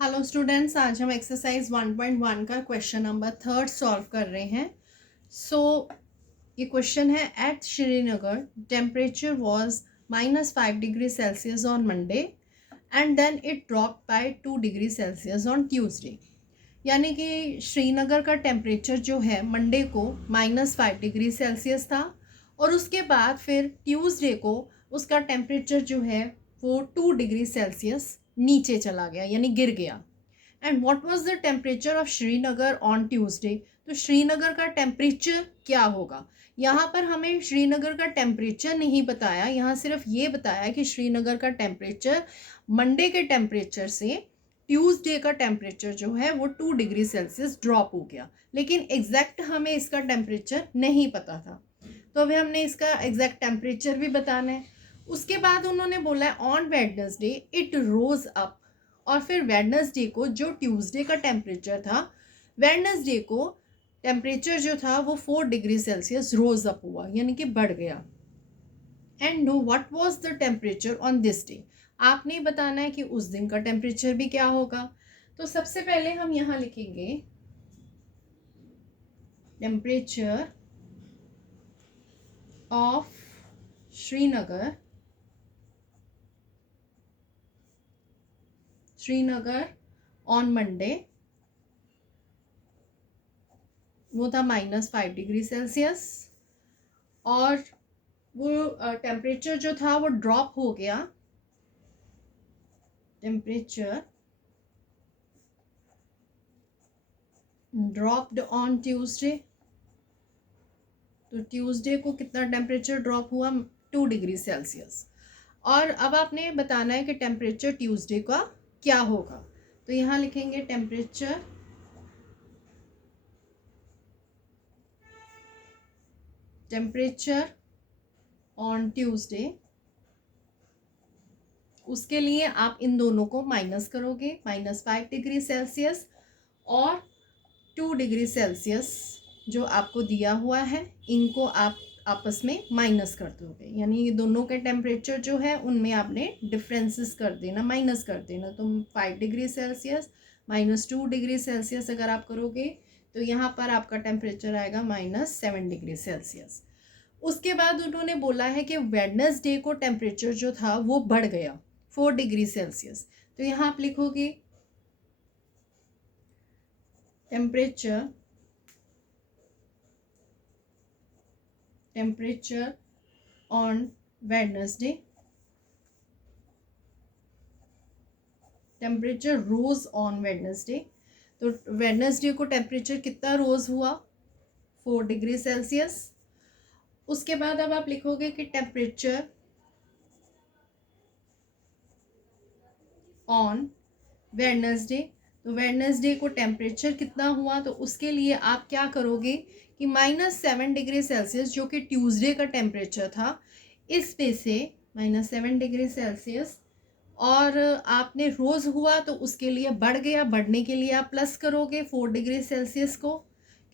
Hello students, आज हम exercise 1.1 का क्वेश्चन नंबर 3 सॉल्व कर रहे हैं। ये क्वेश्चन है, at Srinagar temperature was -5 degree Celsius on Monday and then it drop by 2 degree Celsius on Tuesday. यानी कि श्रीनगर का टेम्परेचर जो है मंडे को -5 डिग्री सेल्सियस था और उसके बाद फिर ट्यूसडे को उसका टेम्परेचर जो है वो 2 डिग्री सेल्सियस नीचे चला गया, यानी गिर गया। And what was the temperature of Srinagar on Tuesday. तो श्रीनगर का टेम्परेचर क्या होगा। यहाँ पर हमें श्रीनगर का टेम्परेचर नहीं बताया, यहाँ सिर्फ ये बताया कि श्रीनगर का टेम्परेचर मंडे के टेम्परेचर से ट्यूसडे का टेम्परेचर जो है वो 2 डिग्री सेल्सियस ड्रॉप हो गया, लेकिन एग्जैक्ट हमें इसका टेम्परेचर नहीं पता था। तो अभी हमने इसका एग्जैक्ट टेम्परेचर भी बताना है। उसके बाद उन्होंने बोला है on Wednesday it rose up, और फिर वेडनेसडे को जो ट्यूसडे का टेम्परेचर था, वेडनेसडे को टेम्परेचर जो था वो 4 डिग्री सेल्सियस रोज अप हुआ, यानी कि बढ़ गया। And know what was the temperature on this day. आपने बताना है कि उस दिन का टेम्परेचर भी क्या होगा। तो सबसे पहले हम यहाँ लिखेंगे temperature of Srinagar on Monday, वो था -5 डिग्री सेल्सियस, और वो टेम्परेचर जो था वो ड्रॉप हो गया। Temperature dropped on Tuesday. तो ट्यूसडे को कितना टेम्परेचर ड्रॉप हुआ, 2 डिग्री सेल्सियस। और अब आपने बताना है कि टेम्परेचर ट्यूसडे का क्या होगा। तो यहाँ लिखेंगे टेम्परेचर ऑन ट्यूसडे। उसके लिए आप इन दोनों को माइनस करोगे, -5 डिग्री सेल्सियस और 2 डिग्री सेल्सियस जो आपको दिया हुआ है, इनको आप आपस में माइनस कर दोगे, यानी ये दोनों के टेम्परेचर जो है उनमें आपने डिफरेंसेस कर देना, माइनस कर देना। तो 5 डिग्री सेल्सियस -2 डिग्री सेल्सियस अगर आप करोगे तो यहाँ पर आपका टेम्परेचर आएगा -7 डिग्री सेल्सियस। उसके बाद उन्होंने बोला है कि वेडनेसडे को टेम्परेचर जो था वो बढ़ गया 4 डिग्री सेल्सियस। तो यहाँ आप लिखोगे temperature on Wednesday, temperature rose on Wednesday. तो वेडनेसडे को टेम्परेचर कितना रोज हुआ, 4 डिग्री सेल्सियस। उसके बाद अब आप लिखोगे कि टेम्परेचर ऑन वेडनेसडे। तो वेडनेसडे को टेम्परेचर कितना हुआ, तो उसके लिए आप क्या करोगे कि -7 डिग्री सेल्सियस जो कि ट्यूसडे का टेम्परेचर था, इस पे से -7 डिग्री सेल्सियस, और आपने रोज हुआ तो उसके लिए बढ़ गया, बढ़ने के लिए आप प्लस करोगे 4 डिग्री सेल्सियस को,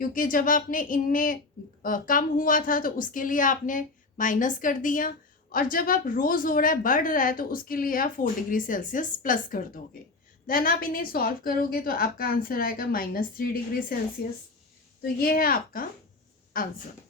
क्योंकि जब आपने इनमें कम हुआ था तो उसके लिए आपने माइनस कर दिया, और जब आप रोज हो रहा है, बढ़ रहा है, तो उसके लिए आप 4 डिग्री सेल्सियस प्लस कर दोगे। देन आप इन्हें सॉल्व करोगे तो आपका आंसर आएगा -3 डिग्री सेल्सियस। तो ये है आपका आंसर।